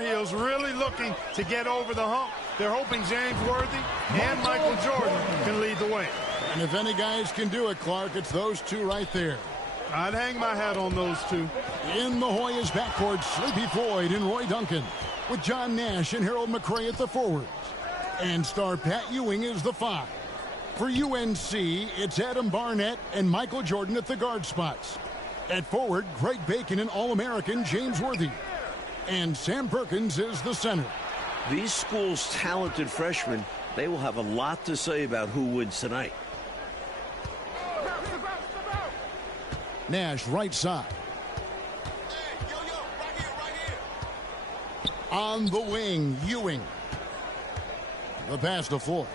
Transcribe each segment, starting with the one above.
Tar Heels really looking to get over the hump. They're hoping James Worthy and Michael Jordan can lead the way. And if any guys can do it, Clark, it's those two right there. I'd hang my hat on those two. In the Hoyas backcourt, Sleepy Floyd and Roy Duncan, with John Nash and Harold McRae at the forwards. And star Pat Ewing is the 5. For UNC, it's Adam Barnett and Michael Jordan at the guard spots. At forward, Greg Bacon and All-American James Worthy. And Sam Perkins is the center. These schools' talented freshmen, they will have a lot to say about who wins tonight. Nash, right side. On the wing, Ewing. The pass to Floyd.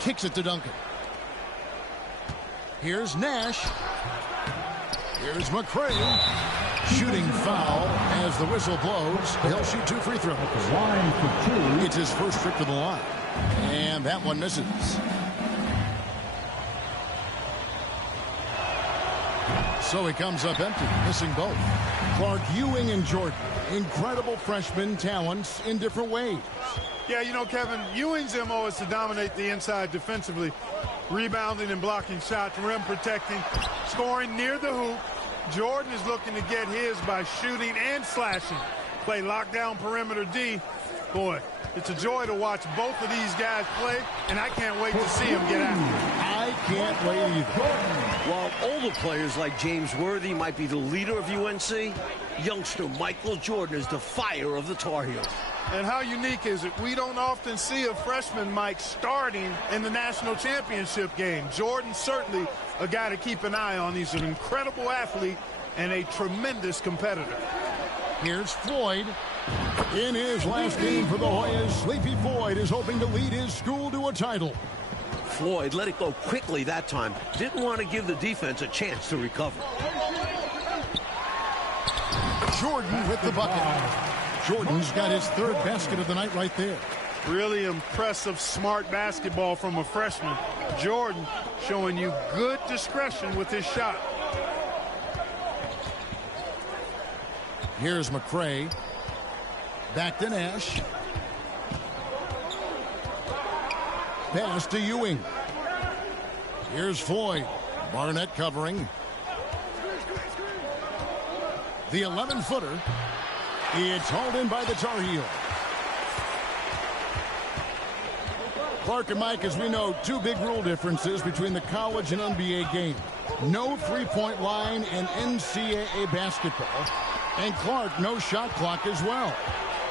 Kicks it to Duncan. Here's Nash. Here's McRae. Shooting foul as the whistle blows. He'll shoot 2 free throws. It's his first trip to the line. And that one misses. So he comes up empty, missing both. Clark, Ewing and Jordan. Incredible freshman talents in different ways. Yeah, you know, Kevin, Ewing's MO is to dominate the inside defensively, rebounding and blocking shots, rim protecting, scoring near the hoop. Jordan is looking to get his by shooting and slashing. Play lockdown perimeter D. Boy, it's a joy to watch both of these guys play, and I can't wait to see them get after it. I can't wait either. While older players like James Worthy might be the leader of UNC, youngster Michael Jordan is the fire of the Tar Heels. And how unique is it? We don't often see a freshman, Mike, starting in the national championship game. Jordan certainly a guy to keep an eye on. He's an incredible athlete and a tremendous competitor. Here's Floyd. In his last game for the Hoyas, Sleepy Floyd is hoping to lead his school to a title. Floyd let it go quickly that time. Didn't want to give the defense a chance to recover. Jordan with the bucket. Jordan's got his 3rd basket of the night right there. Really impressive, smart basketball from a freshman. Jordan showing you good discretion with his shot. Here's McRae. Back to Nash. Pass to Ewing. Here's Floyd. Barnett covering. The 11-footer. It's hauled in by the Tar Heels. Clark and Mike, as we know, 2 big rule differences between the college and NBA game. No three-point line in NCAA basketball. And Clark, no shot clock as well.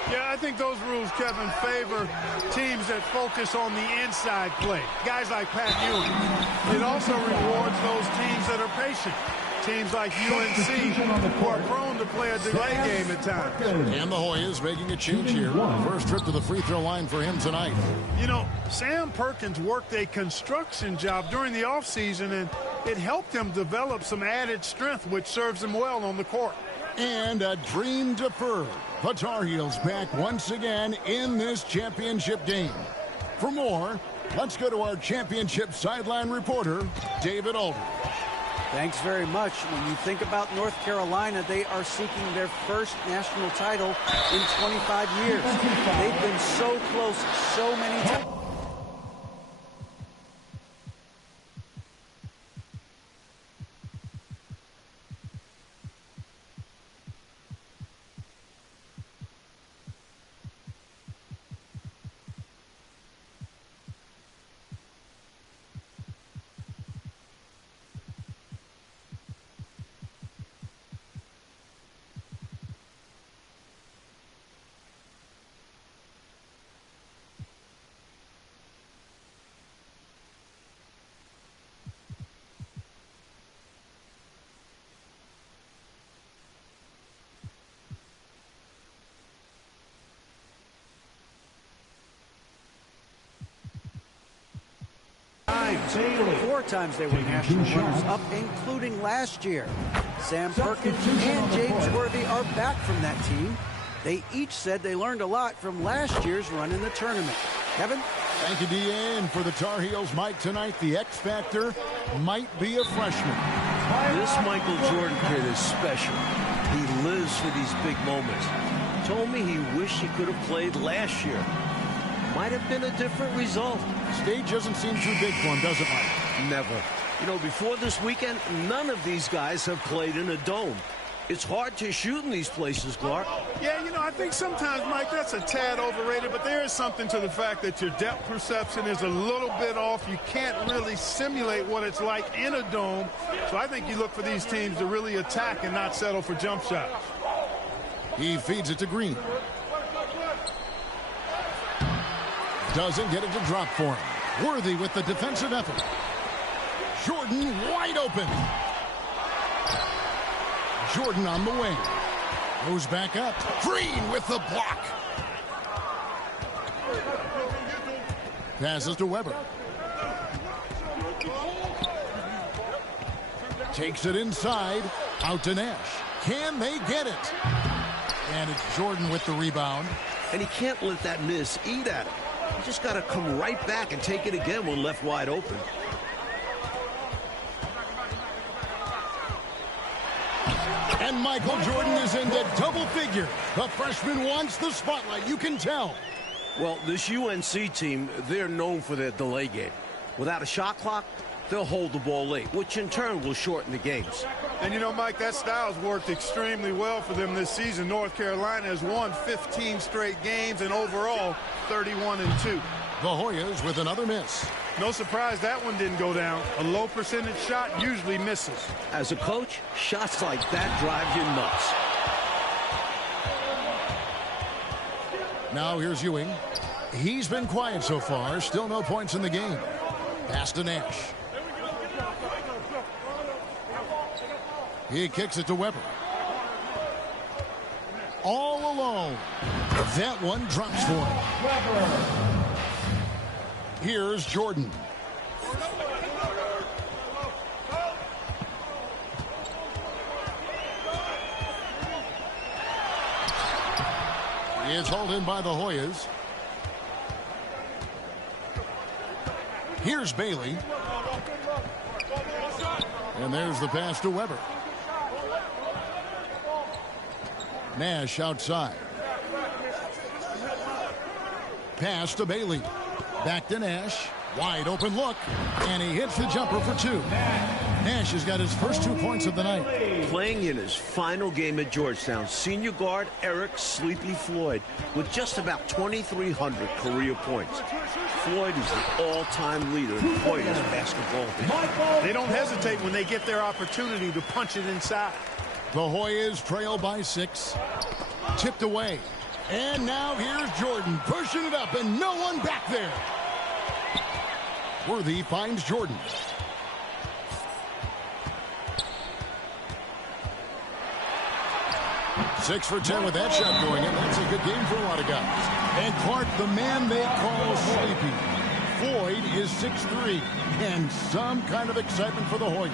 Yeah, I think those rules, Kevin, favor teams that focus on the inside play. Guys like Pat Ewing. It also rewards those teams that are patient. Teams like UNC who are prone to play a delay game at times. And the Hoyas making a change here. First trip to the free throw line for him tonight. You know, Sam Perkins worked a construction job during the offseason, and it helped him develop some added strength, which serves him well on the court. And a dream deferred. The Tar Heels back once again in this championship game. For more, let's go to our championship sideline reporter, David Aldridge. Thanks very much. When you think about North Carolina, they are seeking their first national title in 25 years. They've been so close so many times. Four times they were national runners-up, including last year. Sam Perkins and James Worthy are back from that team. They each said they learned a lot from last year's run in the tournament. Kevin? Thank you, D.A. And for the Tar Heels, Mike, tonight, the X factor might be a freshman. This Michael Jordan kid is special. He lives for these big moments. Told me he wished he could have played last year. Might have been a different result. Stage doesn't seem too big for him, does it, Mike? Never. You know, before this weekend, none of these guys have played in a dome. It's hard to shoot in these places, Clark. Yeah, you know, I think sometimes, Mike, that's a tad overrated, but there is something to the fact that your depth perception is a little bit off. You can't really simulate what it's like in a dome. So I think you look for these teams to really attack and not settle for jump shots. He feeds it to Green. Doesn't get it to drop for him. Worthy with the defensive effort. Jordan wide open. Jordan on the wing. Goes back up. Green with the block. Passes to Weber. Takes it inside. Out to Nash. Can they get it? And it's Jordan with the rebound. And he can't let that miss eat at him. You just got to come right back and take it again when left wide open. And Michael Jordan is into double figure. The freshman wants the spotlight, you can tell. Well, this UNC team, they're known for their delay game. Without a shot clock, they'll hold the ball late, which in turn will shorten the games. And you know, Mike, that style's worked extremely well for them this season. North Carolina has won 15 straight games and overall 31-2. The Hoyas with another miss. No surprise that one didn't go down. A low percentage shot usually misses. As a coach, shots like that drive you nuts. Now here's Ewing. He's been quiet so far. Still no points in the game. Pass to Nash. He kicks it to Weber. All alone. That one drops for him. Here's Jordan. He is hauled in by the Hoyas. Here's Bailey. And there's the pass to Weber. Nash outside. Pass to Bailey. Back to Nash. Wide open look. And he hits the jumper for two. Nash has got his first 2 points of the night. Playing in his final game at Georgetown, senior guard Eric Sleepy Floyd with just about 2,300 career points. Floyd is the all-time leader in Hoyas basketball team. They don't hesitate when they get their opportunity to punch it inside. The Hoyas trail by 6. Tipped away. And now here's Jordan pushing it up and no one back there. Worthy finds Jordan. Six for 10 with that shot going in. That's a good game for a lot of guys. And Clark, the man they call Sleepy. Floyd is 6'3", and some kind of excitement for the Hoyas.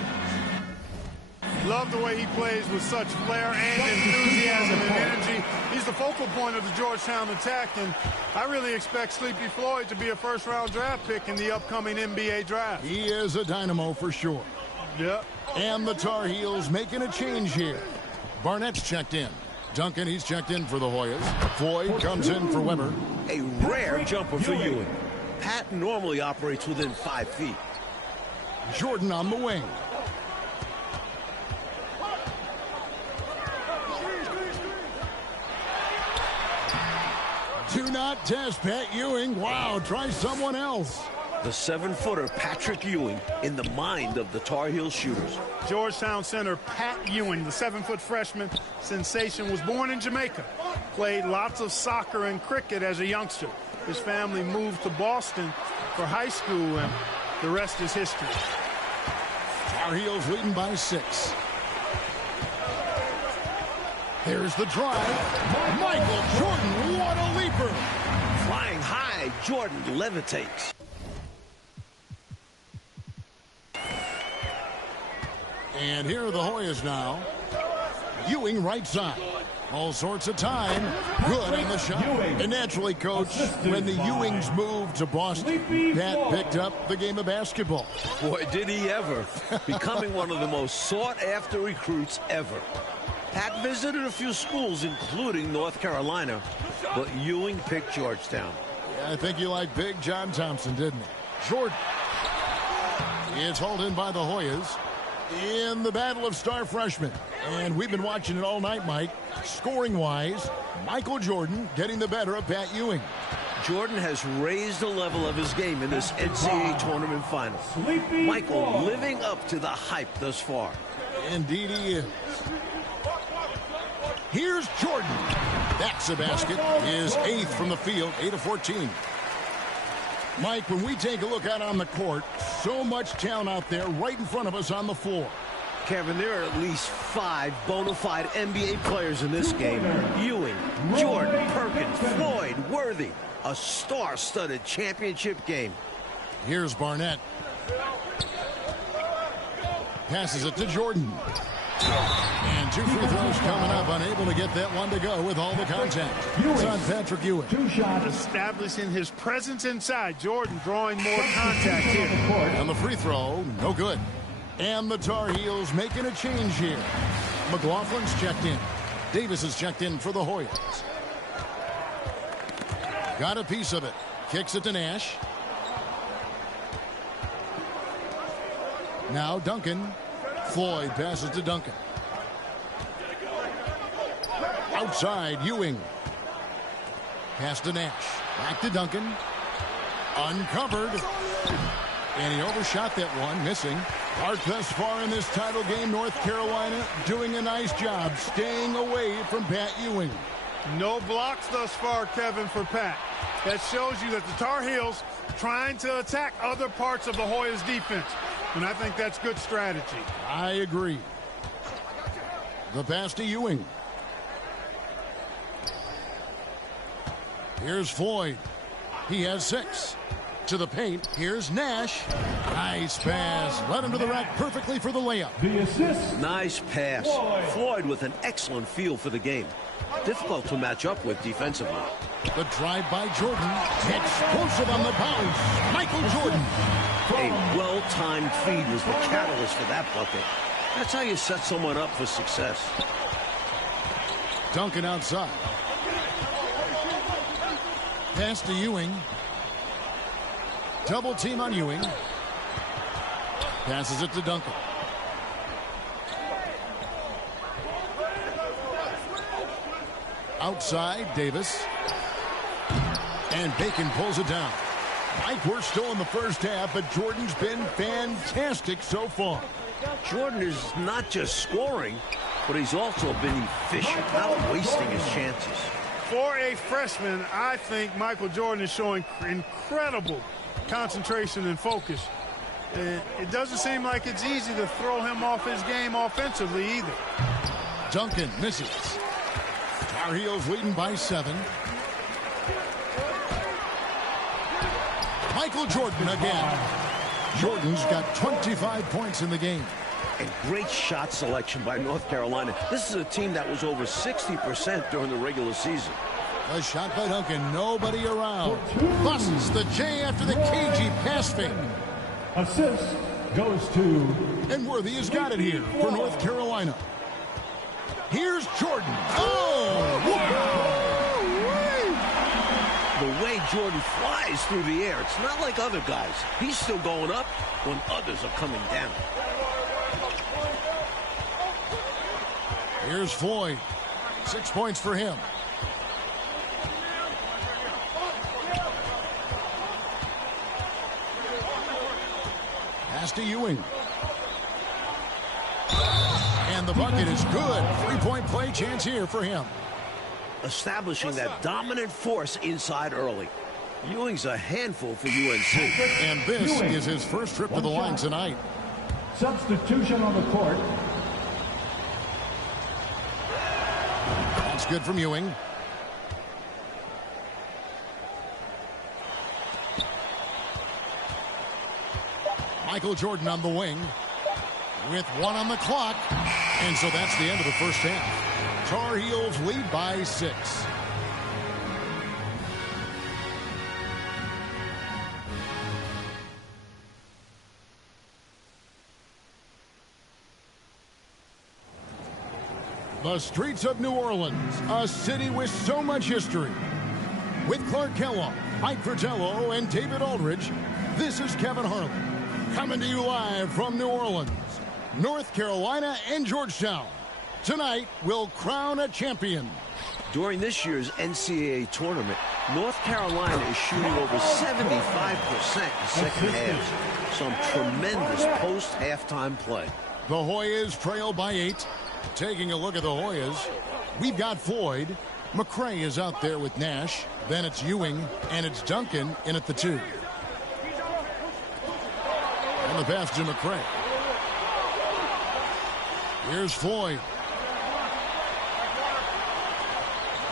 Love the way he plays with such flair and enthusiasm and energy. He's the focal point of the Georgetown attack, and I really expect Sleepy Floyd to be a first-round draft pick in the upcoming NBA draft. He is a dynamo for sure. Yep. And the Tar Heels making a change here. Barnett's checked in. Duncan, he's checked in for the Hoyas. Floyd comes in for Weber. A rare jumper for Ewing. Pat normally operates within 5 feet. Jordan on the wing. Do not test Pat Ewing. Wow, try someone else. The 7-footer Patrick Ewing in the mind of the Tar Heel shooters. Georgetown center Pat Ewing, the 7-foot freshman sensation, was born in Jamaica. Played lots of soccer and cricket as a youngster. His family moved to Boston for high school, and the rest is history. Tar Heels leading by 6. There's the drive. Michael Jordan, what a leaper. Flying high, Jordan levitates. And here are the Hoyas now. Ewing right side. All sorts of time. Good on the shot. And naturally, Coach, when the Ewings moved to Boston, Pat picked up the game of basketball. Boy, did he ever. Becoming one of the most sought-after recruits ever. Pat visited a few schools, including North Carolina, but Ewing picked Georgetown. Yeah, I think you liked Big John Thompson, didn't he? Jordan. It's hauled in by the Hoyas in the battle of star freshmen. And we've been watching it all night, Mike. Scoring-wise, Michael Jordan getting the better of Pat Ewing. Jordan has raised the level of his game in this NCAA tournament final. Michael living up to the hype thus far. Indeed he is. Here's Jordan. That's a basket. His 8th from the field, 8 of 14. Mike, when we take a look out on the court, so much talent out there right in front of us on the floor. Kevin, there are at least 5 bona fide NBA players in this game. Ewing, Jordan, Perkins, Floyd, Worthy. A star-studded championship game. Here's Barnett. Passes it to Jordan. And 2 free throws coming up. Unable to get that one to go with all the contact. It's on Patrick Ewing. Establishing his presence inside. Jordan drawing more contact here. And the free throw, no good. And the Tar Heels making a change here. McLaughlin's checked in. Davis is checked in for the Hoyas. Got a piece of it. Kicks it to Nash. Now Duncan. Floyd passes to Duncan. Outside, Ewing. Pass to Nash. Back to Duncan. Uncovered. And he overshot that one, missing. Art thus far in this title game, North Carolina doing a nice job staying away from Pat Ewing. No blocks thus far, Kevin, for Pat. That shows you that the Tar Heels trying to attack other parts of the Hoyas defense. And I think that's good strategy. I agree. The pass to Ewing. Here's Floyd. He has 6. To the paint. Here's Nash. Nice pass. Led him to the rack perfectly for the layup. The assist. Nice pass. Floyd with an excellent feel for the game. Difficult to match up with defensively. The drive by Jordan. Explosive on the bounce. Michael Jordan. A well-timed feed was the catalyst for that bucket. That's how you set someone up for success. Duncan outside. Pass to Ewing. Double team on Ewing. Passes it to Duncan. Outside, Davis. And Bacon pulls it down. Mike, we're still in the first half, but Jordan's been fantastic so far. Jordan is not just scoring, but he's also been efficient, not wasting his chances. For a freshman, I think Michael Jordan is showing incredible concentration and focus. It doesn't seem like it's easy to throw him off his game offensively either. Duncan misses. Tar Heels leading by 7. Michael Jordan again. Jordan's got 25 points in the game. And great shot selection by North Carolina. This is a team that was over 60% during the regular season. A shot by Duncan. Nobody around. Busts the J after the cagey pass fake. Assist goes to... And Worthy has got it here for North Carolina. Here's Jordan. Oh! Wow! The way Jordan flies through the air, it's not like other guys. He's still going up when others are coming down. Here's Floyd. 6 points for him. Pass to Ewing. And the bucket is good. 3-point play chance here for him. Establishing that dominant force inside early. Ewing's a handful for UNC. And this is his first trip to the line tonight. Substitution on the court. That's good from Ewing. Michael Jordan on the wing with 1 on the clock. And so that's the end of the first half. Tar Heels lead by 6. The streets of New Orleans, a city with so much history. With Clark Kellogg, Mike Fratello, and David Aldridge, this is Kevin Harlan, coming to you live from New Orleans, North Carolina, and Georgetown. Tonight, we'll crown a champion. During this year's NCAA tournament, North Carolina is shooting over 75% in second halves. Some tremendous post-halftime play. The Hoyas trail by 8. Taking a look at the Hoyas, we've got Floyd. McCray is out there with Nash. Then it's Ewing, and it's Duncan in at the 2. And the pass to McCray. Here's Floyd.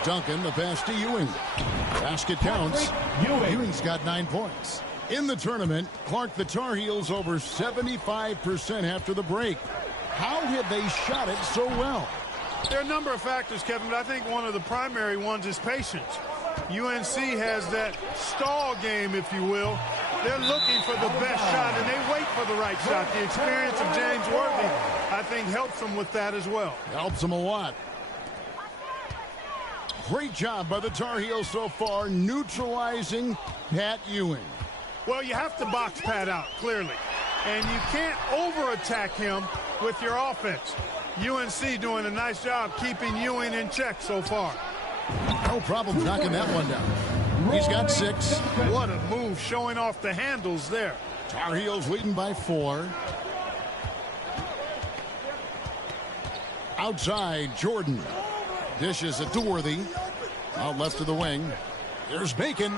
Duncan, the pass to Ewing. Basket counts. Ewing's got 9 points. In the tournament, Clark, the Tar Heels over 75% after the break. How have they shot it so well? There are a number of factors, Kevin, but I think one of the primary ones is patience. UNC has that stall game, if you will. They're looking for the best shot, and they wait for the right shot. The experience of James Worthy, I think, helps them with that as well. Helps them a lot. Great job by the Tar Heels so far, neutralizing Pat Ewing. Well, you have to box Pat out, clearly. And you can't over-attack him with your offense. UNC doing a nice job keeping Ewing in check so far. No problem knocking that one down. He's got 6. What a move, showing off the handles there. Tar Heels leading by 4. Outside, Jordan. Dishes it to Worthy. Out left to the wing. There's Bacon.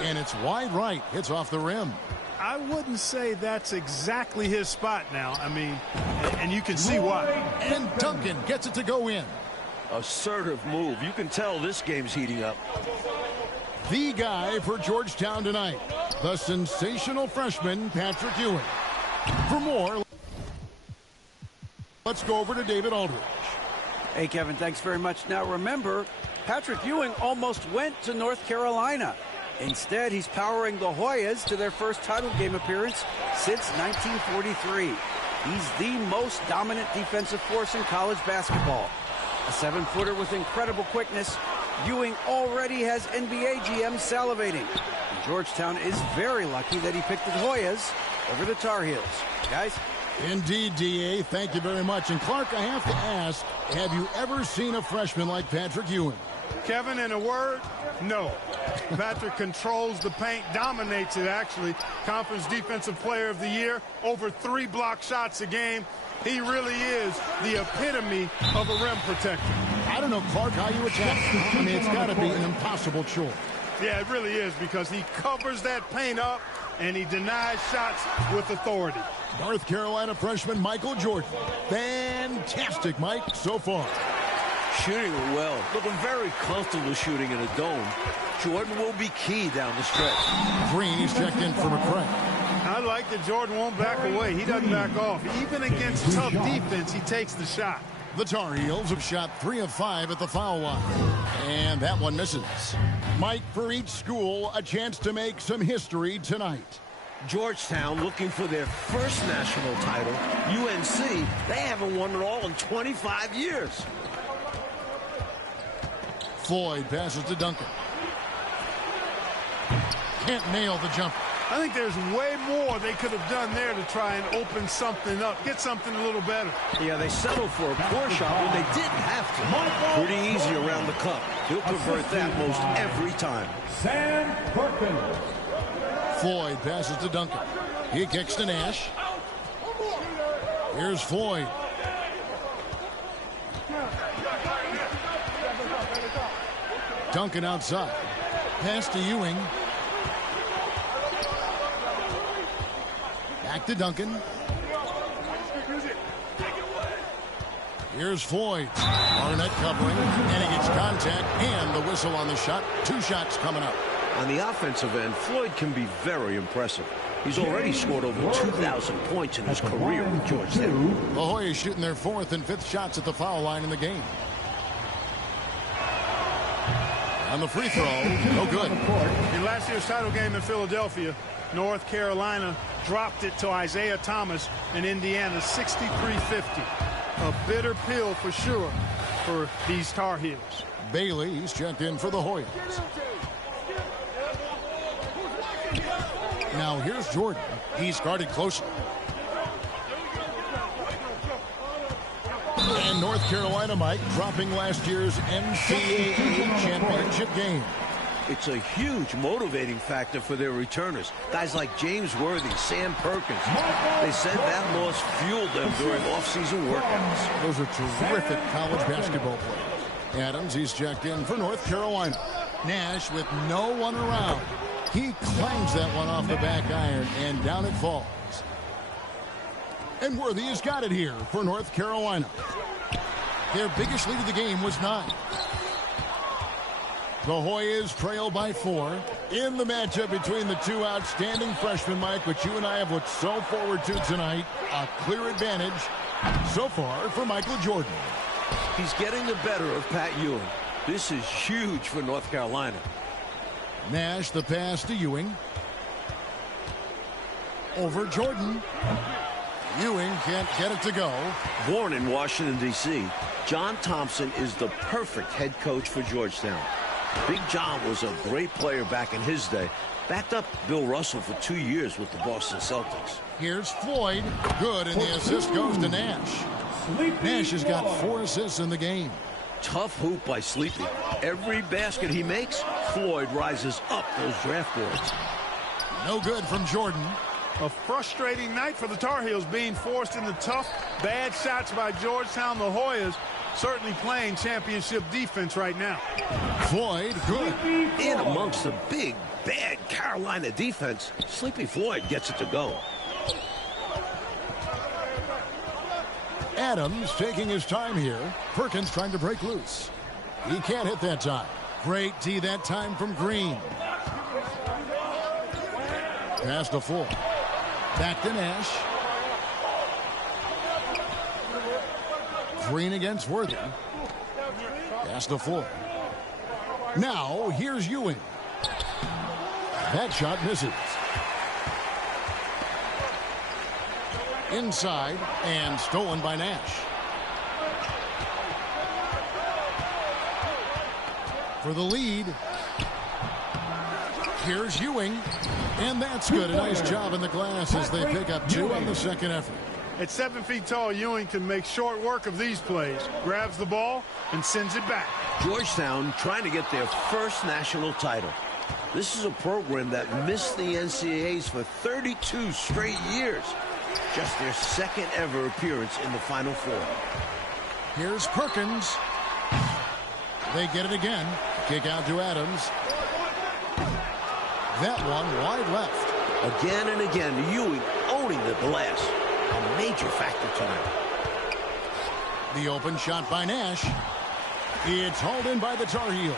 And it's wide right. It's off the rim. I wouldn't say that's exactly his spot now. I mean, and you can see why. And Duncan gets it to go in. Assertive move. You can tell this game's heating up. The guy for Georgetown tonight, the sensational freshman, Patrick Ewing. For more, let's go over to David Aldridge. Hey, Kevin, thanks very much. Now, remember, Patrick Ewing almost went to North Carolina. Instead, he's powering the Hoyas to their first title game appearance since 1943. He's the most dominant defensive force in college basketball. A 7-footer with incredible quickness, Ewing already has NBA GMs salivating. And Georgetown is very lucky that he picked the Hoyas over the Tar Heels. Guys? Indeed, D.A., thank you very much. And Clark, I have to ask, have you ever seen a freshman like Patrick Ewing? Kevin, in a word, no. Patrick controls the paint, dominates it, actually. Conference Defensive Player of the Year, over 3 block shots a game. He really is the epitome of a rim protector. I don't know, Clark, how you attack him. I mean, it's got to be an impossible chore. Yeah, it really is, because he covers that paint up and he denies shots with authority. North Carolina freshman Michael Jordan. Fantastic, Mike, so far. Shooting well. Looking very comfortable shooting in a dome. Jordan will be key down the stretch. Green, he's checked in for McCray. I like that Jordan won't back away. He doesn't back off. Even against tough defense, he takes the shot. The Tar Heels have shot 3 of 5 at the foul line. And that one misses. Mike, for each school, a chance to make some history tonight. Georgetown looking for their first national title. UNC, they haven't won it all in 25 years. Floyd passes to Duncan. Can't nail the jumper. I think there's way more they could have done there to try and open something up, get something a little better. Yeah, they settled for a poor shot when they didn't have to. Pretty easy around the cup. He'll convert that most every time. Sam Perkins. Floyd passes to Duncan. He kicks to Nash. Here's Floyd. Duncan outside. Pass to Ewing. Back to Duncan. Here's Floyd. Barnett covering, and he gets contact and the whistle on the shot. 2 shots coming up. On the offensive end, Floyd can be very impressive. He's already scored over 2,000 points in his career with Georgetown. The Hoyas shooting their 4th and 5th shots at the foul line in the game. On the free throw, no good. In last year's title game in Philadelphia, North Carolina dropped it to Isaiah Thomas in Indiana, 63-50. A bitter pill for sure for these Tar Heels. Bailey, he's checked in for the Hoyas. Now here's Jordan. He's guarded closely. And North Carolina, Mike, dropping last year's NCAA championship game. It's a huge motivating factor for their returners. Guys like James Worthy, Sam Perkins. They said that loss fueled them during off-season workouts. Those are terrific college basketball players. Adams, he's checked in for North Carolina. Nash with no one around. He clangs that one off the back iron, and down it falls. And Worthy has got it here for North Carolina. Their biggest lead of the game was 9. The Hoyas trail by 4 in the matchup between the two outstanding freshmen, Mike, which you and I have looked so forward to tonight. A clear advantage so far for Michael Jordan. He's getting the better of Pat Ewing. This is huge for North Carolina. Nash, the pass to Ewing. Over Jordan. Ewing can't get it to go. Born in Washington, D.C., John Thompson is the perfect head coach for Georgetown. Big John was a great player back in his day. Backed up Bill Russell for 2 years with the Boston Celtics. Here's Floyd. Good, and the assist goes to Nash. Nash has got 4 assists in the game. Tough hoop by Sleepy. Every basket he makes, Floyd rises up those draft boards. No good from Jordan. A frustrating night for the Tar Heels, being forced into tough, bad shots by Georgetown. The Hoyas certainly playing championship defense right now. Floyd, good. In amongst the big, bad Carolina defense, Sleepy Floyd gets it to go. Adams taking his time here. Perkins trying to break loose. He can't hit that time. Great D that time from Green. Pass to Full. Back to Nash. Green against Worthy. Pass to Full. Now here's Ewing. That shot misses. Inside and stolen by Nash. For the lead. Here's Ewing. And that's good. A nice job in the glass as they pick up 2 on the second effort. At 7 feet tall, Ewing can make short work of these plays. Grabs the ball and sends it back. Georgetown trying to get their first national title. This is a program that missed the NCAAs for 32 straight years. Just their second ever appearance in the Final Four. Here's Perkins. They get it again. Kick out to Adams. That one wide left. Again and again, Ewing owning the glass. A major factor tonight. The open shot by Nash. It's hauled in by the Tar Heel.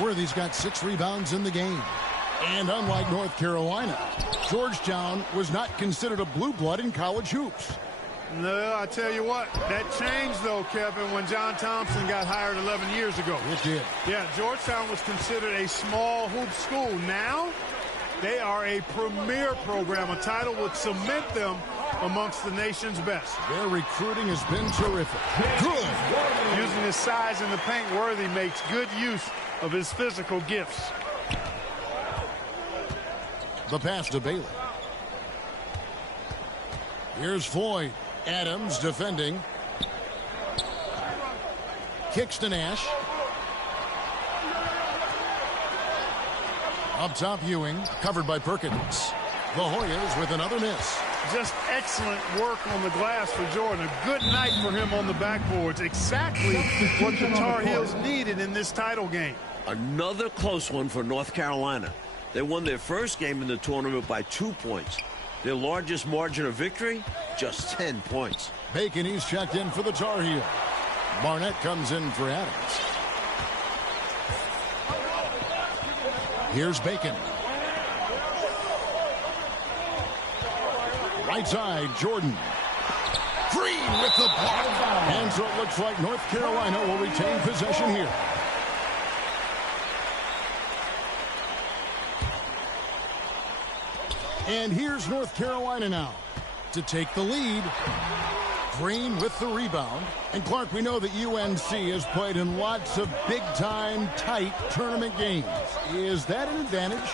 Worthy's got 6 rebounds in the game. And unlike North Carolina, Georgetown was not considered a blue blood in college hoops. No, I tell you what, that changed, though, Kevin, when John Thompson got hired 11 years ago. It did. Yeah, Georgetown was considered a small hoop school. Now, they are a premier program. A title would cement them amongst the nation's best. Their recruiting has been terrific. Good. Using his size in the paint, Worthy makes good use of his physical gifts. The pass to Bailey. Here's Floyd. Adams defending. Kicks to Nash. Up top, Ewing, covered by Perkins. The Hoyas with another miss. Just excellent work on the glass for Jordan. A good night for him on the backboards. Exactly what the Tar Heels needed in this title game. Another close one for North Carolina. They won their first game in the tournament by 2 points. Their largest margin of victory, just 10 points. Bacon, he's checked in for the Tar Heel. Barnett comes in for Adams. Here's Bacon. Right side, Jordan. Green with the block. And so it looks like North Carolina will retain possession here. And here's North Carolina now to take the lead. Green with the rebound. And Clark, we know that UNC has played in lots of big-time, tight tournament games. Is that an advantage?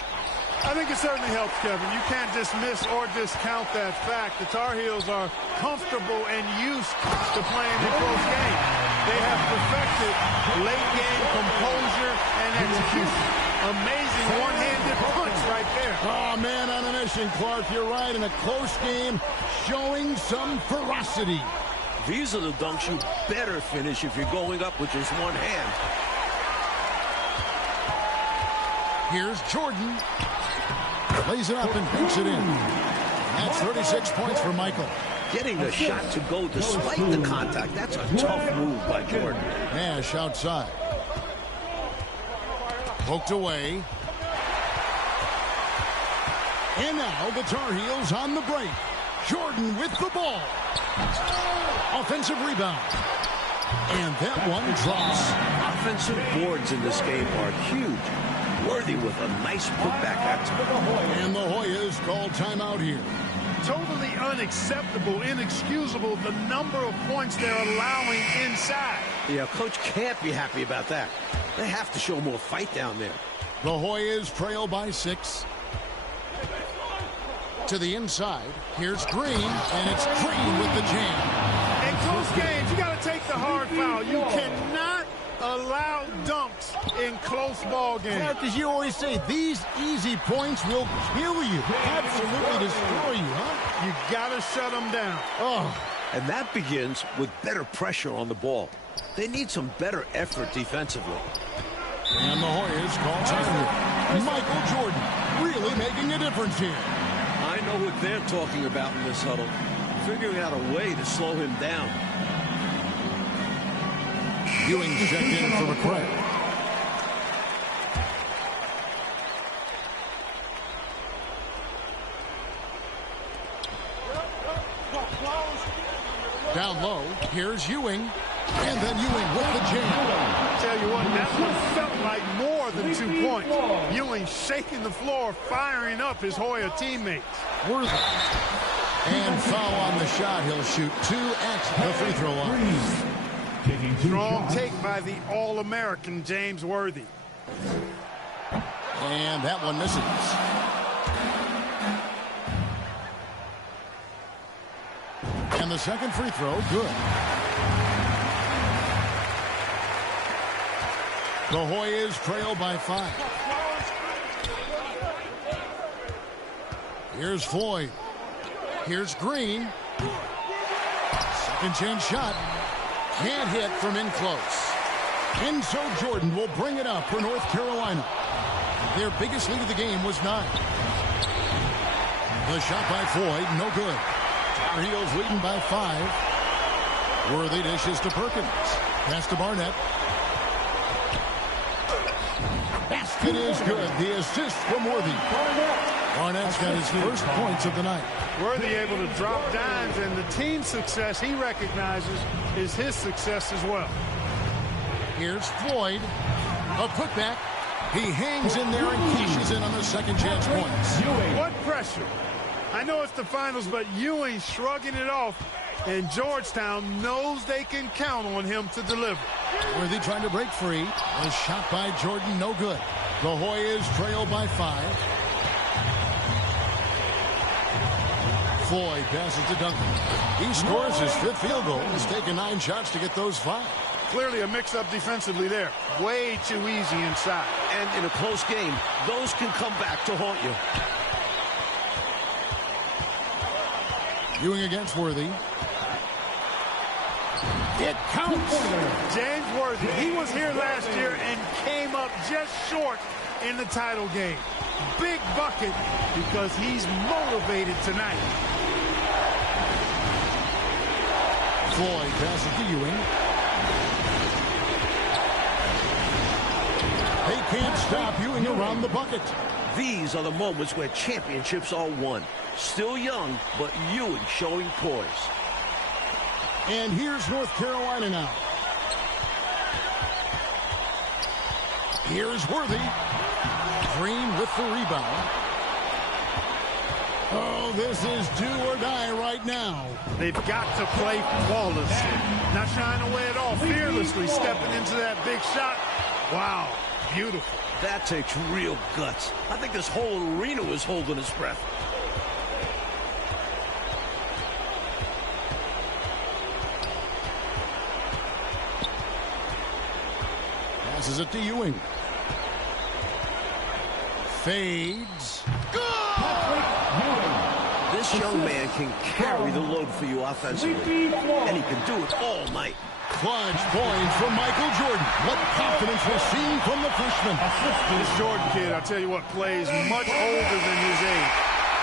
I think it certainly helps, Kevin. You can't dismiss or discount that fact. The Tar Heels are comfortable and used to playing in close games. They have perfected late-game composure and execution. Amazing one-handed punch right there. Oh, man, on a mission, Clark. You're right. In a close game, showing some ferocity. These are the dunks you better finish if you're going up with just one hand. Here's Jordan. Lays it up and banks it in. That's 36 points for Michael. Getting the shot to go despite the contact, that's a tough move by Jordan. Nash outside. Poked away. And now the Tar Heels on the break. Jordan with the ball. Offensive rebound. And that one drops. Offensive boards in this game are huge. Worthy with a nice putback attack. And the Hoyas call timeout here. Totally unacceptable, inexcusable, the number of points they're allowing inside. Yeah, coach can't be happy about that. They have to show more fight down there. The Hoyas trail by 6. To the inside, here's Green, and it's Green with the jam. In close games, you got to take the hard foul. You cannot allow dunks in close ball games. As you always say, these easy points will kill you. Absolutely destroy you, huh? You got to shut them down. Oh. And that begins with better pressure on the ball. They need some better effort defensively. And the Hoyas call time. Michael Jordan really making a difference here. I know what they're talking about in this huddle. Figuring out a way to slow him down. Ewing checked in for McCray. Down low, here's Ewing. And then Ewing with the jam. Tell you what, that one felt like more than 2 points. Ewing shaking the floor, firing up his Hoya teammates. Worthy. And foul on the shot. He'll shoot 2 at the free throw line. Strong take by the All-American James Worthy. And that one misses. And the second free throw, good. The Hoyas trail by 5. Here's Floyd. Here's Green. Second chance shot. Can't hit from in close. And so Jordan will bring it up for North Carolina. Their biggest lead of the game was 9. The shot by Floyd, no good. Tar Heels leading by 5. Worthy dishes to Perkins. Pass to Barnett. Basket is good. The assist from Worthy. Barnett's got his first points of the night. Worthy able to drop dimes, and the team success he recognizes is his success as well. Here's Floyd. A putback. He hangs in there and cashes in on the second chance points. What pressure. I know it's the finals, but Ewing shrugging it off, and Georgetown knows they can count on him to deliver. Worthy trying to break free. A shot by Jordan, no good. The Hoyas trail by 5. Floyd passes to Duncan. He scores his 5th field goal. He's taken 9 shots to get those 5. Clearly a mix-up defensively there. Way too easy inside. And in a close game, those can come back to haunt you. Ewing against Worthy. It counts. James Worthy, he was here last year and came up just short in the title game. Big bucket because he's motivated tonight. Floyd passes to Ewing. They can't stop Ewing around the bucket. These are the moments where championships are won. Still young, but Ewing showing poise. And here's North Carolina now. Here's Worthy. Green with the rebound. Oh, this is do or die right now. They've got to play flawlessly, not shying away at all, fearlessly stepping into that big shot. Wow, beautiful. That takes real guts. I think this whole arena was holding its breath. Passes it to Ewing. Fades. This young man can carry the load for you offensively, and he can do it all night. Clutch points from Michael Jordan. What confidence was seen from the freshman. This Jordan kid, I tell you what, plays much older than his age.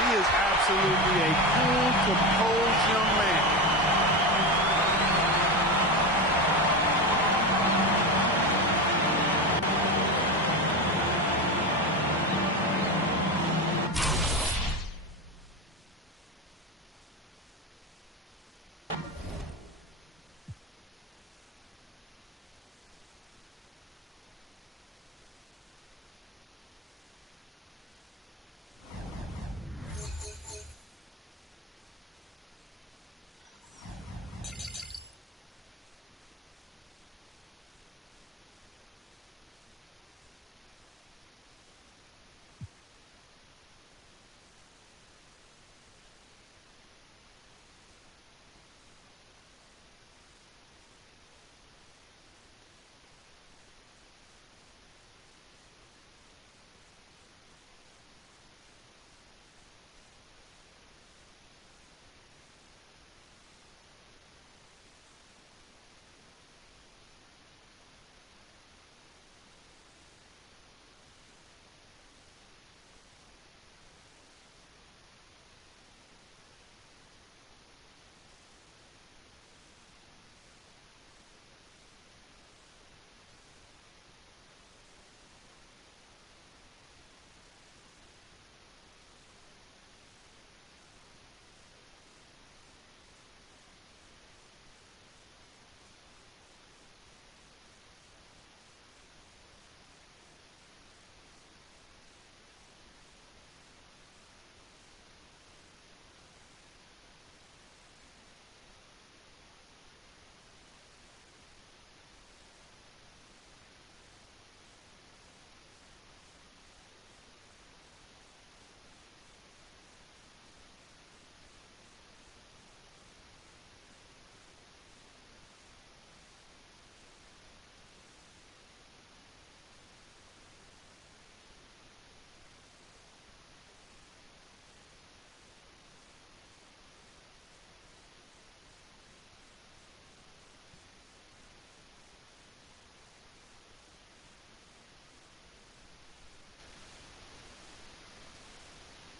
He is absolutely a cool, composed young man.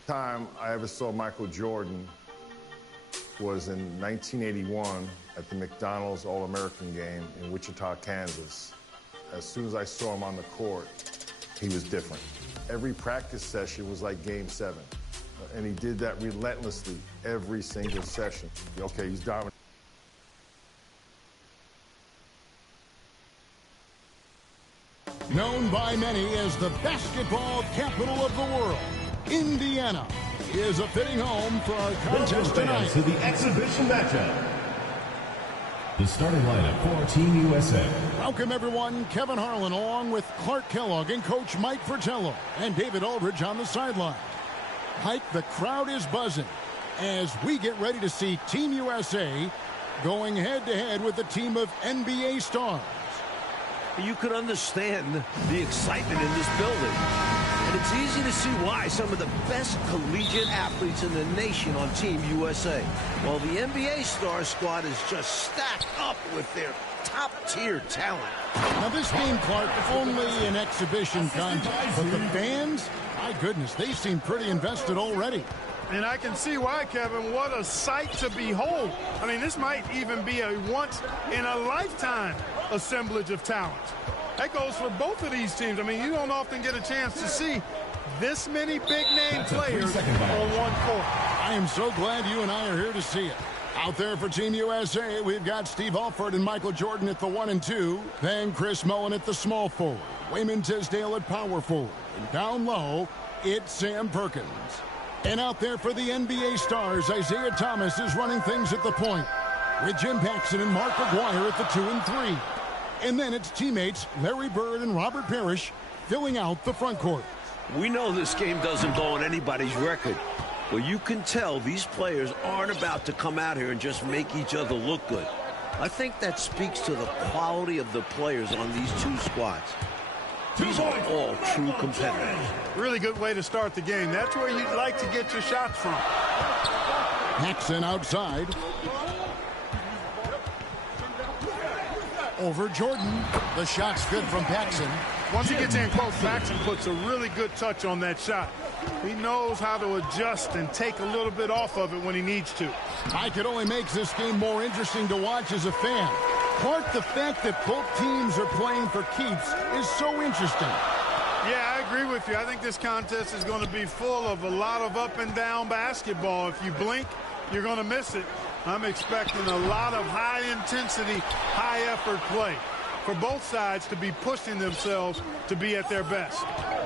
Time I ever saw Michael Jordan was in 1981 at the McDonald's All-American game in Wichita, Kansas. As soon as I saw him on the court, he was different. Every practice session was like Game 7, and he did that relentlessly every single session. Okay, he's dominant. Known by many as the basketball capital of the world, Indiana is a fitting home for our contest tonight. To the exhibition matchup. The starting lineup for Team USA. Welcome, everyone. Kevin Harlan along with Clark Kellogg and Coach Mike Fratello and David Aldridge on the sideline. Mike, the crowd is buzzing as we get ready to see Team USA going head-to-head with a team of NBA stars. You could understand the excitement in this building. And it's easy to see why some of the best collegiate athletes in the nation on Team USA, while the NBA star squad is just stacked up with their top-tier talent. Now, this game, Clark, only an exhibition contest, but the fans, my goodness, they seem pretty invested already. And I can see why, Kevin. What a sight to behold. I mean, this might even be a once-in-a-lifetime assemblage of talent. That goes for both of these teams. I mean, you don't often get a chance to see this many big-name players on one court. I am so glad you and I are here to see it. Out there for Team USA, we've got Steve Alford and Michael Jordan at the 1 and 2. Then Chris Mullin at the small forward. Wayman Tisdale at power forward. And down low, it's Sam Perkins. And out there for the NBA stars, Isaiah Thomas is running things at the point, with Jim Paxson and Mark Aguirre at the 2 and 3. And then it's teammates Larry Bird and Robert Parrish filling out the front court. We know this game doesn't go on anybody's record, but you can tell these players aren't about to come out here and just make each other look good. I think that speaks to the quality of the players on these two squads. These are all true competitors. Really good way to start the game. That's where you'd like to get your shots from. Paxson outside. Over Jordan. The shot's good from Paxson. Once he gets in close, Paxson puts a really good touch on that shot. He knows how to adjust and take a little bit off of it when he needs to. Mike, it only makes this game more interesting to watch as a fan. Clark, the fact that both teams are playing for keeps is so interesting. Yeah, I agree with you. I think this contest is going to be full of a lot of up and down basketball. If you blink, you're going to miss it. I'm expecting a lot of high intensity, high effort play for both sides to be pushing themselves to be at their best.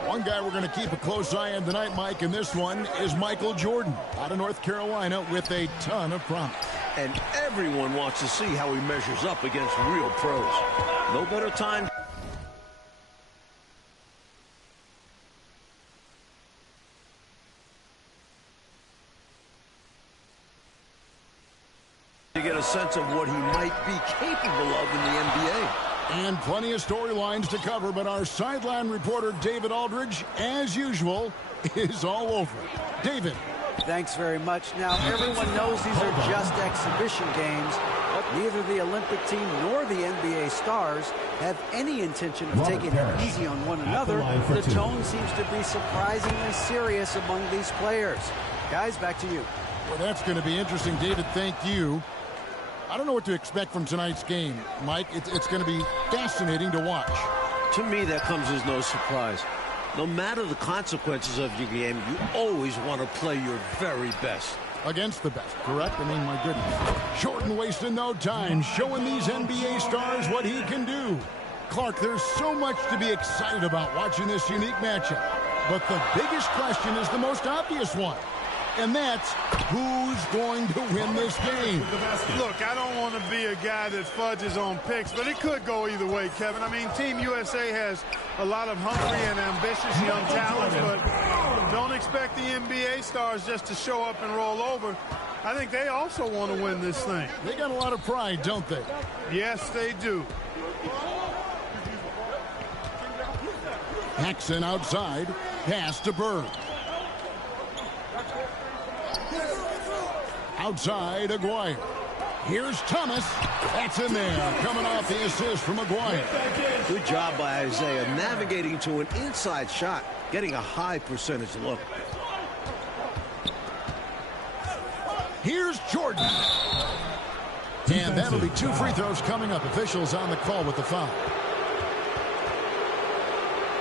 One guy we're going to keep a close eye on tonight, Mike, and this one is Michael Jordan out of North Carolina with a ton of promise. And everyone wants to see how he measures up against real pros. No better time to get a sense of what he might be capable of in the NBA. And plenty of storylines to cover, but our sideline reporter, David Aldridge, as usual, is all over it. David. Thanks very much. Now, everyone knows these are just exhibition games, but neither the Olympic team nor the NBA stars have any intention of taking it easy on one another. The tone seems to be surprisingly serious among these players. Guys, back to you. Well, that's going to be interesting, David. Thank you. I don't know what to expect from tonight's game, Mike. It's going to be fascinating to watch. To me, that comes as no surprise. No matter the consequences of your game, you always want to play your very best. Against the best, correct? I mean, my goodness. Jordan wasting no time, showing these NBA stars what he can do. Clark, there's so much to be excited about watching this unique matchup. But the biggest question is the most obvious one. And that's who's going to win this game. Look, I don't want to be a guy that fudges on picks, but it could go either way, Kevin. I mean, Team USA has a lot of hungry and ambitious young talents, but don't expect the NBA stars just to show up and roll over. I think they also want to win this thing. They got a lot of pride, don't they? Yes, they do. Paxson outside, pass to Bird. Outside, Aguirre. Here's Thomas. That's in there. Coming off the assist from Aguirre. Good job by Isaiah navigating to an inside shot, getting a high percentage look. Here's Jordan. And that'll be 2 free throws coming up. Officials on the call with the foul.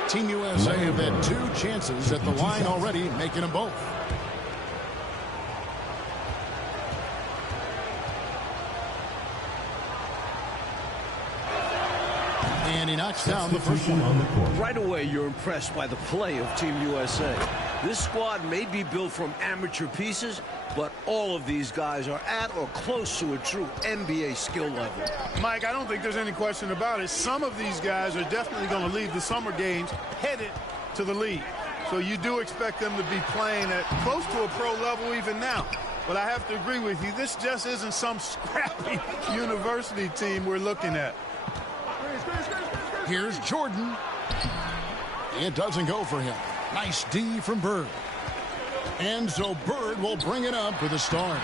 Team USA have had 2 chances at the line already, making them both. And he knocks down the first one. Right away, you're impressed by the play of Team USA. This squad may be built from amateur pieces, but all of these guys are at or close to a true NBA skill level. Mike, I don't think there's any question about it. Some of these guys are definitely going to leave the summer games headed to the league. So you do expect them to be playing at close to a pro level even now. But I have to agree with you, this just isn't some scrappy university team we're looking at. Here's Jordan. It doesn't go for him. Nice D from Bird. And so Bird will bring it up for the Stars.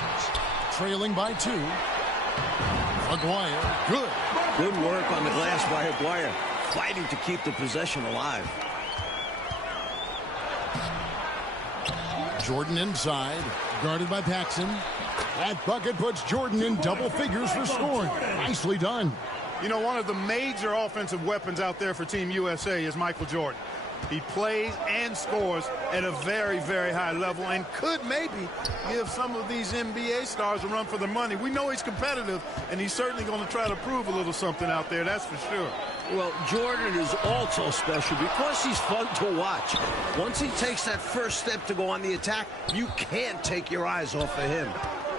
Trailing by 2. Aguirre, good. Good work on the glass by Aguirre, fighting to keep the possession alive. Jordan inside, guarded by Paxson. That bucket puts Jordan in double figures for scoring. Nicely done. You know, one of the major offensive weapons out there for Team USA is Michael Jordan. He plays and scores at a very, very high level and could maybe give some of these NBA stars a run for the money. We know he's competitive, and he's certainly going to try to prove a little something out there, that's for sure. Well, Jordan is also special because he's fun to watch. Once he takes that first step to go on the attack, you can't take your eyes off of him.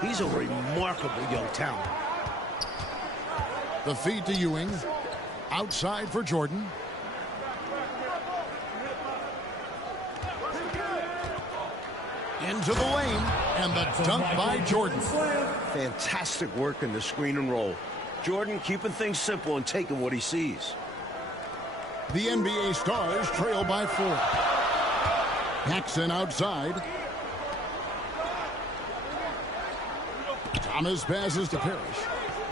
He's a remarkable young talent. The feed to Ewing. Outside for Jordan. Into the lane, and the dunk by Jordan. Fantastic work in the screen and roll. Jordan keeping things simple and taking what he sees. The NBA Stars trail by 4. Paxson outside. Thomas passes to Parrish.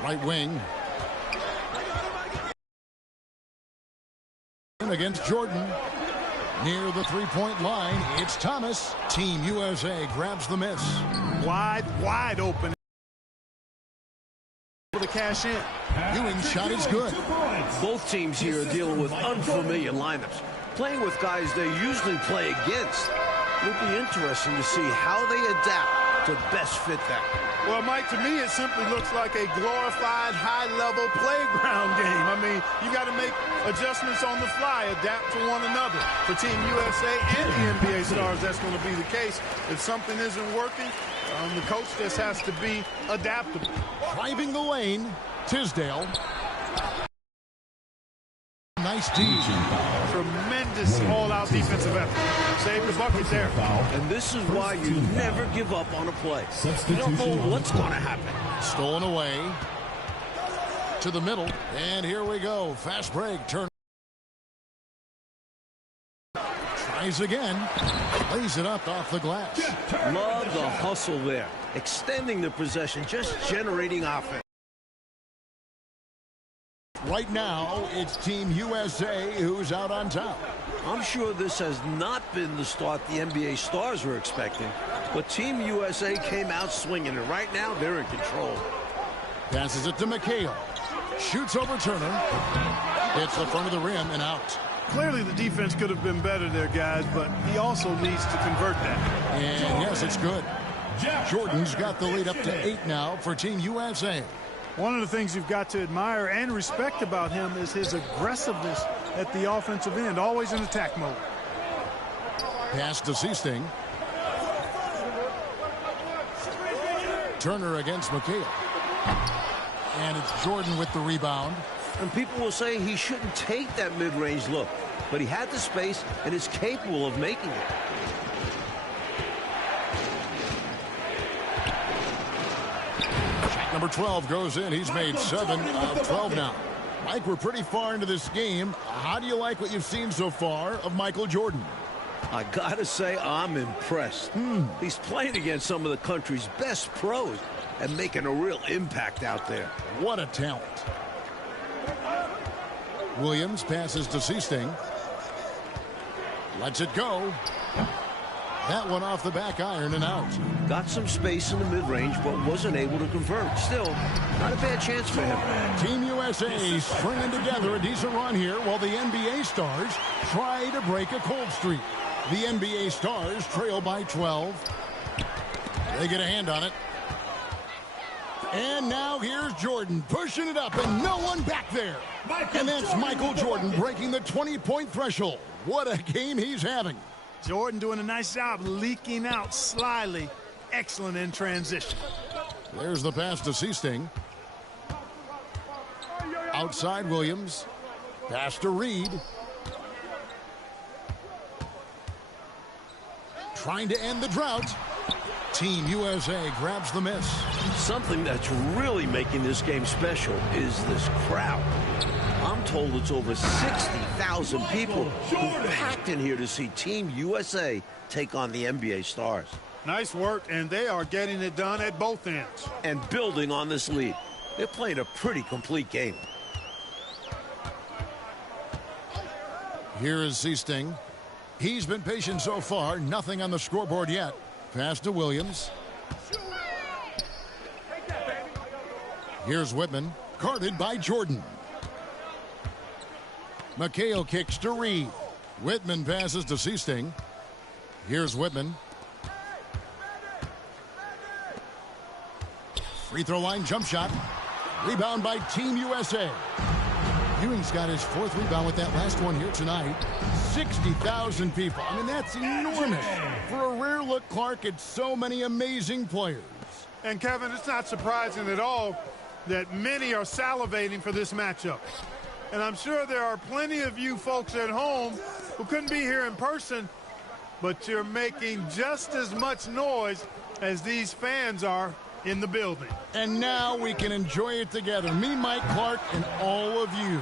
Right wing. Against Jordan. Near the three-point line, it's Thomas. Team USA grabs the miss. Wide open. To cash in. Ewing's shot is good. Both teams here are dealing with unfamiliar lineups, playing with guys they usually play against. It'll be interesting to see how they adapt to best fit them. Well, Mike, to me, it simply looks like a glorified high-level playground game. I mean, you got to make adjustments on the fly, adapt to one another. For Team USA and the NBA Stars, that's going to be the case. If something isn't working, the coach just has to be adaptable. Driving the lane, Tisdale. Nice D. Tremendous all-out defensive effort. Save the bucket there. And this is why you never give up on a play. You don't know what's going to happen. Stolen away. To the middle. And here we go. Fast break. Turn. Tries again. Lays it up off the glass. Love the hustle there. Extending the possession, just generating offense. Right now, it's Team USA who's out on top. I'm sure this has not been the start the NBA Stars were expecting, but Team USA came out swinging, and right now they're in control. Passes it to McHale. Shoots over Turner. Hits the front of the rim and out. Clearly the defense could have been better there, guys, but he also needs to convert that. And yes, it's good. Jordan's got the lead up to 8 now for Team USA. One of the things you've got to admire and respect about him is his aggressiveness at the offensive end, always in attack mode. Pass to Seasting. Turner against McHale. And it's Jordan with the rebound. And people will say he shouldn't take that mid-range look, but he had the space and is capable of making it. Number 12 goes in. He's made 7 of 12 now. Mike, we're pretty far into this game. How do you like what you've seen so far of Michael Jordan? I gotta say, I'm impressed. He's playing against some of the country's best pros and making a real impact out there. What a talent. Williams passes to Seasting. Lets it go. That one off the back iron and out. Got some space in the mid-range, but wasn't able to convert. Still, not a bad chance for him. Team USA stringing together a decent run here while the NBA Stars try to break a cold streak. The NBA Stars trail by 12. They get a hand on it. And now here's Jordan pushing it up and no one back there. And that's Michael Jordan breaking the 20-point threshold. What a game he's having. Jordan doing a nice job leaking out slyly. Excellent in transition. There's the pass to Seasting. Outside Williams. Pass to Reed. Trying to end the drought. Team USA grabs the miss. Something that's really making this game special is this crowd. I'm told it's over 60,000 people who packed in here to see Team USA take on the NBA Stars. Nice work, and they are getting it done at both ends. And building on this lead. They're playing a pretty complete game. Here is Seasting. He's been patient so far. Nothing on the scoreboard yet. Pass to Williams. Here's Whitman. Guarded by Jordan. McHale kicks to Reed. Whitman passes to Seasting. Here's Whitman. Free throw line jump shot. Rebound by Team USA. Ewing's got his 4th rebound with that last one here tonight. 60,000 people. I mean, that's enormous. For a rare look, Clark, it's so many amazing players. And, Kevin, it's not surprising at all that many are salivating for this matchup. And I'm sure there are plenty of you folks at home who couldn't be here in person, but you're making just as much noise as these fans are in the building. And now we can enjoy it together. Me, Mike Clark, and all of you.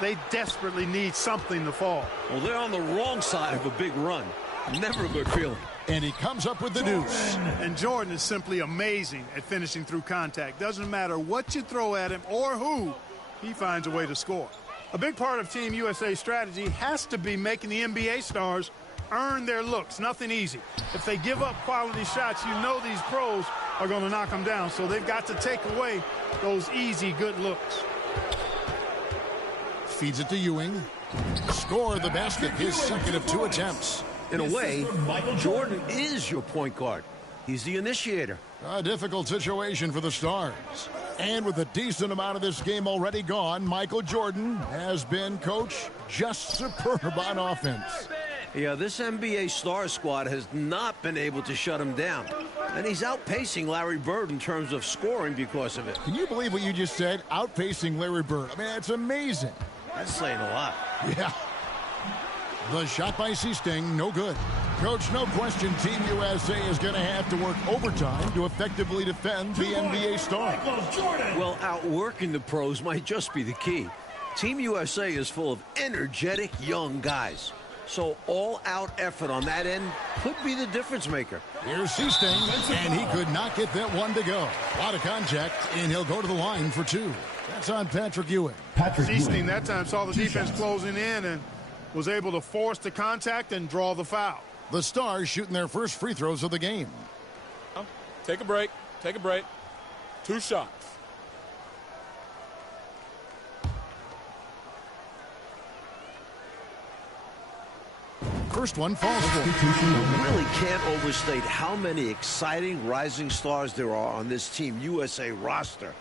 They desperately need something to fall. Well, they're on the wrong side of a big run. Never a good feeling. And he comes up with the deuce. And Jordan is simply amazing at finishing through contact. Doesn't matter what you throw at him or who, he finds a way to score. A big part of Team USA's strategy has to be making the NBA stars earn their looks. Nothing easy. If they give up quality shots, you know these pros are going to knock them down. So they've got to take away those easy, good looks. Feeds it to Ewing. Score the basket, his 2nd of 2 attempts. In a way, Jordan is your point guard. He's the initiator. A difficult situation for the Stars. And with a decent amount of this game already gone, Michael Jordan has been, Coach, just superb on offense. Yeah, this NBA star squad has not been able to shut him down. And he's outpacing Larry Bird in terms of scoring because of it. Can you believe what you just said? Outpacing Larry Bird. I mean, that's amazing. That's saying a lot. Yeah. The shot by Seasting, no good. Coach, no question Team USA is going to have to work overtime to effectively defend the NBA star. Well, outworking the pros might just be the key. Team USA is full of energetic young guys. So all-out effort on that end could be the difference maker. Here's Seasting, and he could not get that one to go. A lot of contact, and he'll go to the line for 2. That's on Patrick Ewing. Seasting that time saw the defense closing in and was able to force the contact and draw the foul. The Stars shooting their first free throws of the game. Take a break. Take a break. 2 shots. First one falls for. You really can't overstate how many exciting rising stars there are on this Team USA roster.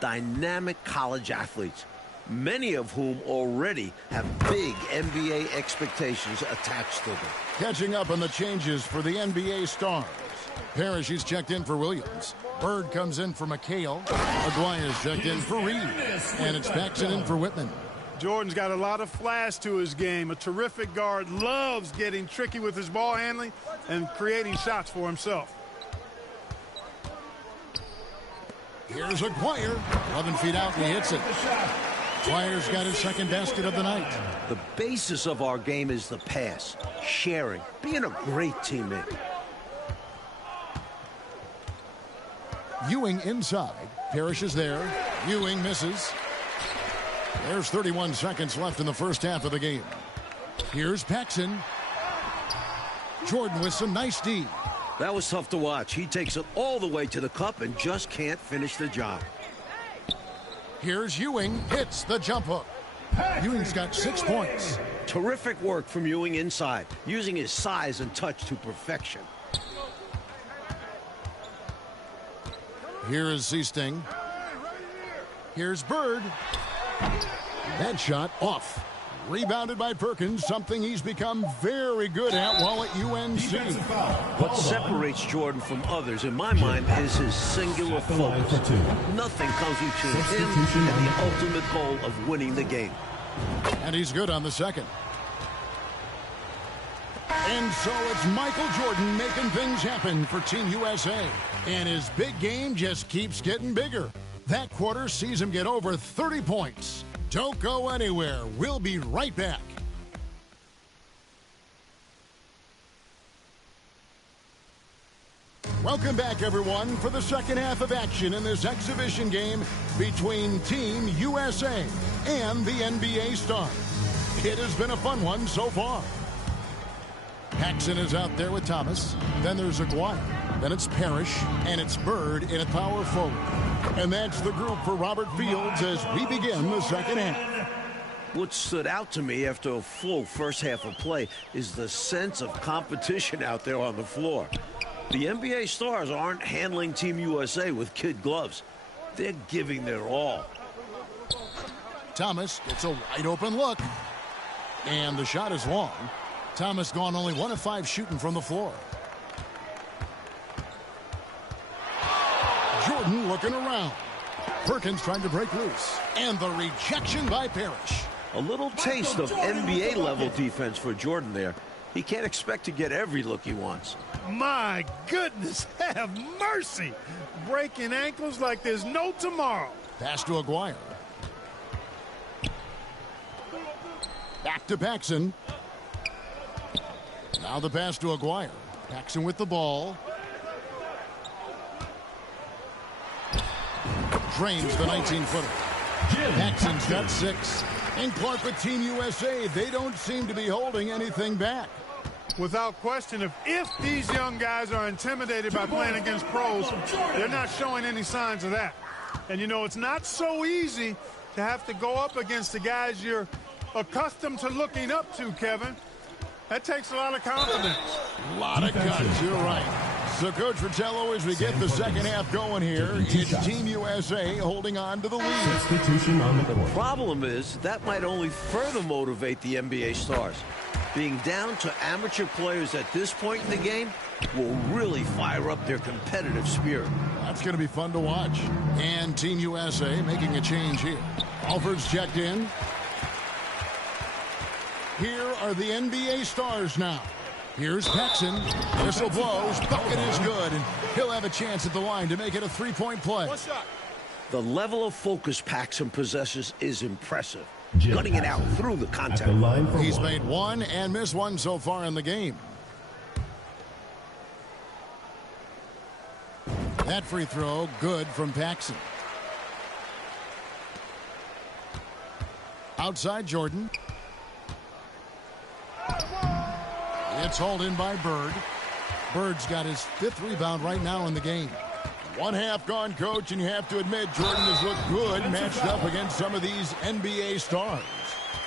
Dynamic college athletes, many of whom already have big NBA expectations attached to them. Catching up on the changes for the NBA Stars. Parrish is checked in for Williams. Bird comes in for McHale. Aguirre's checked in for Reed. And it's Paxson in for Whitman. Jordan's got a lot of flash to his game. A terrific guard, loves getting tricky with his ball handling and creating shots for himself. Here's Aguirre. 11 feet out, and he hits it. Aguirre's got his 2nd basket of the night. The basis of our game is the pass, sharing, being a great teammate. Ewing inside. Parrish is there. Ewing misses. There's 31 seconds left in the first half of the game. Here's Paxson. Jordan with some nice D. That was tough to watch. He takes it all the way to the cup and just can't finish the job. Here's Ewing. Hits the jump hook. Ewing's got 6 points. Terrific work from Ewing inside, using his size and touch to perfection. Here is Seasting. Here's Bird. That shot off. Rebounded by Perkins, something he's become very good at while at UNC. What separates Jordan from others, in my mind, is his singular focus. Nothing comes between him and the ultimate goal of winning the game. And he's good on the 2nd. And so it's Michael Jordan making things happen for Team USA. And his big game just keeps getting bigger. That quarter sees him get over 30 points. Don't go anywhere. We'll be right back. Welcome back, everyone, for the second half of action in this exhibition game between Team USA and the NBA Stars. It has been a fun one so far. Paxson is out there with Thomas. Then there's Aguirre. Then it's Parrish, and it's Bird in a power forward. And that's the group for Robert Fields as we begin the second half. What stood out to me after a full first half of play is the sense of competition out there on the floor. The NBA stars aren't handling Team USA with kid gloves. They're giving their all. Thomas gets a wide open look. And the shot is long. Thomas gone only 1 of 5 shooting from the floor. Jordan looking around. Perkins trying to break loose. And the rejection by Parrish. A little taste of NBA-level defense for Jordan there. He can't expect to get every look he wants. My goodness, have mercy. Breaking ankles like there's no tomorrow. Pass to Aguirre. Back to Paxson. Now the pass to Aguirre. Paxson with the ball. Drains the 19-footer. Paxson's got 6. And Clark with Team USA, they don't seem to be holding anything back. Without question, if these young guys are intimidated by playing against pros, they're not showing any signs of that. And, you know, it's not so easy to have to go up against the guys you're accustomed to looking up to, Kevin. That takes a lot of confidence. A lot of guts, you're right. So, Coach Fratello, as we get the second half going here, it's Team USA holding on to the lead. Substitution on the court. Problem is, that might only further motivate the NBA stars. Being down to amateur players at this point in the game will really fire up their competitive spirit. That's going to be fun to watch. And Team USA making a change here. Alford's checked in. Here are the NBA stars now. Here's Paxson. Whistle blows. Bucket is good. And he'll have a chance at the line to make it a 3-point play. One shot. The level of focus Paxson possesses is impressive. Jim Cutting it out Paxson through the at contact. the line for He's one. made 1 and missed 1 so far in the game. That free throw good from Paxson. Outside Jordan. It's hauled in by Bird. Bird's got his 5th rebound right now in the game. 1 half gone, Coach, and you have to admit Jordan has looked good matched up against some of these NBA stars.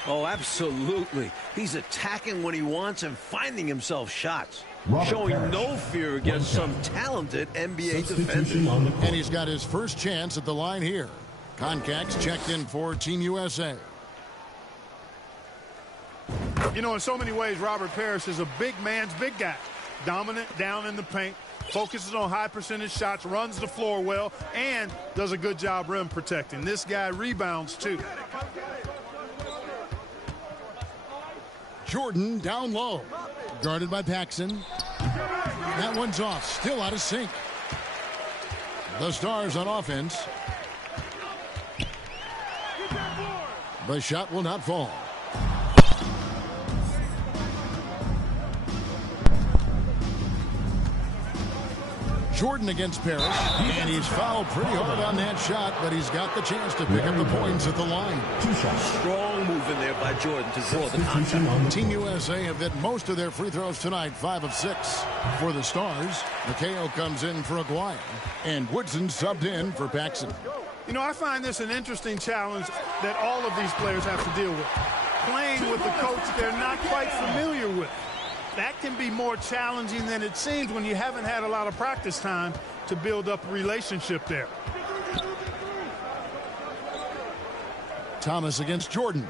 Oh, absolutely. He's attacking when he wants and finding himself shots. Robert Showing Parrish. no fear against some talented NBA defenders. Substitution on the court. And he's got his first chance at the line here. Concac's checked in for Team USA. You know, in so many ways, Robert Parrish is a big man's big guy. Dominant down in the paint, focuses on high percentage shots, runs the floor well, and does a good job rim protecting. This guy rebounds, too. Jordan down low. Guarded by Paxson. That one's off. Still out of sync. The Stars on offense. The shot will not fall. Jordan against Parrish, and he's fouled pretty hard on that shot, but he's got the chance to pick up the points at the line. 2 shots. Strong move in there by Jordan to draw the Substitution contact. on the Team court. USA have hit most of their free throws tonight, 5 of 6. For the Stars, Mikhail comes in for Aguirre, and Woodson subbed in for Paxson. You know, I find this an interesting challenge that all of these players have to deal with. Playing with a coach they're not quite familiar with. That can be more challenging than it seems when you haven't had a lot of practice time to build up a relationship there. Thomas against Jordan.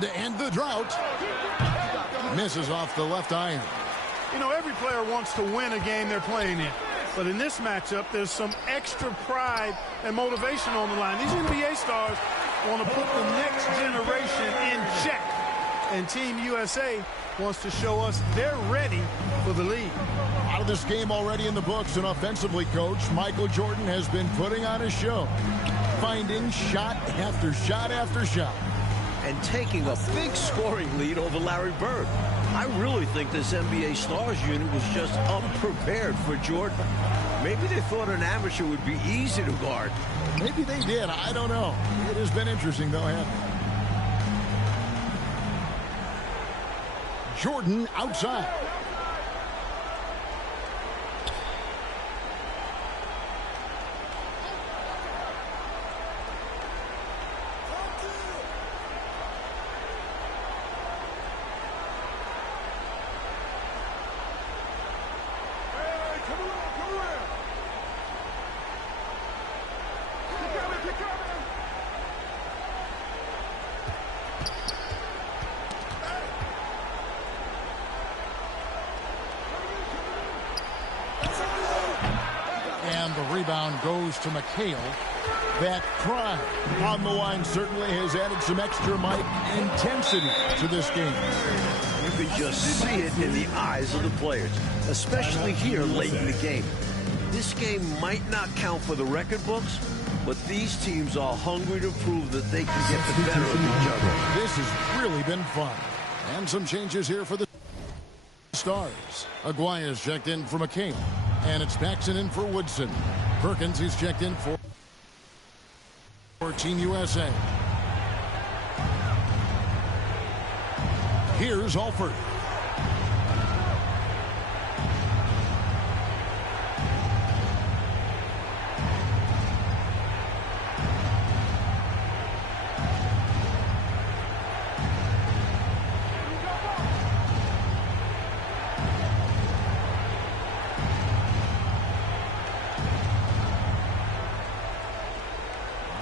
To end the drought. Misses off the left iron. You know, every player wants to win a game they're playing in. But in this matchup, there's some extra pride and motivation on the line. These NBA stars want to put the next generation in check. And Team USA wants to show us they're ready for the lead. Out of this game already in the books, and offensively, Coach, Michael Jordan has been putting on a show, finding shot after shot after shot. And taking a big scoring lead over Larry Bird. I really think this NBA Stars unit was just unprepared for Jordan. Maybe they thought an amateur would be easy to guard. Maybe they did. I don't know. It has been interesting, though, hasn't it? Jordan outside. And the rebound goes to McHale. That crime on the line certainly has added some extra intensity to this game. You can just see it in the eyes of the players, especially here late in the game. This game might not count for the record books, but these teams are hungry to prove that they can get the better of each other. This has really been fun. And some changes here for the Stars. Aguaya's checked in for McCain. And it's Paxson in for Woodson. Perkins is checked in for Team USA. Here's Alford.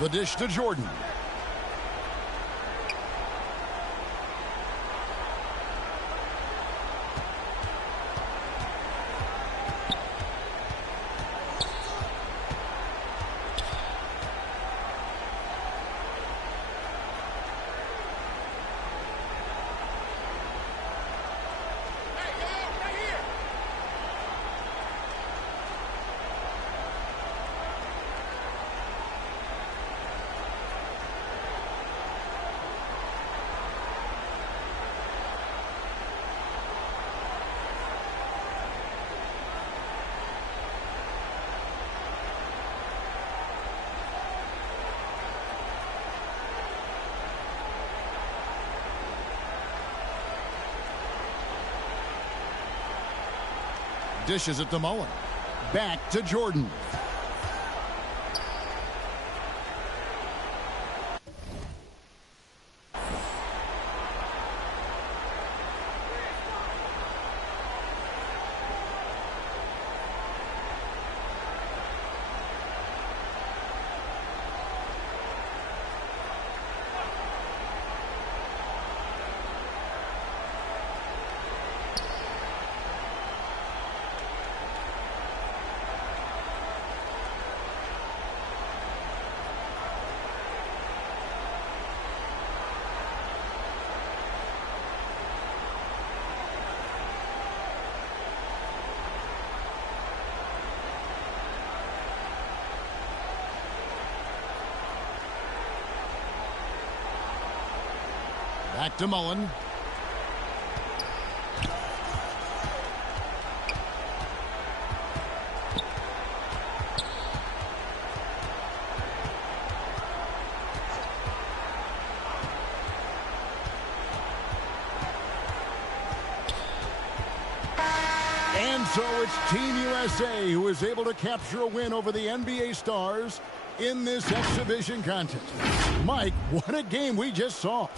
The dish to Jordan. Dishes it to Mullen. Back to Jordan. Back to Mullen. And so it's Team USA who is able to capture a win over the NBA Stars in this exhibition contest. Mike, what a game we just saw.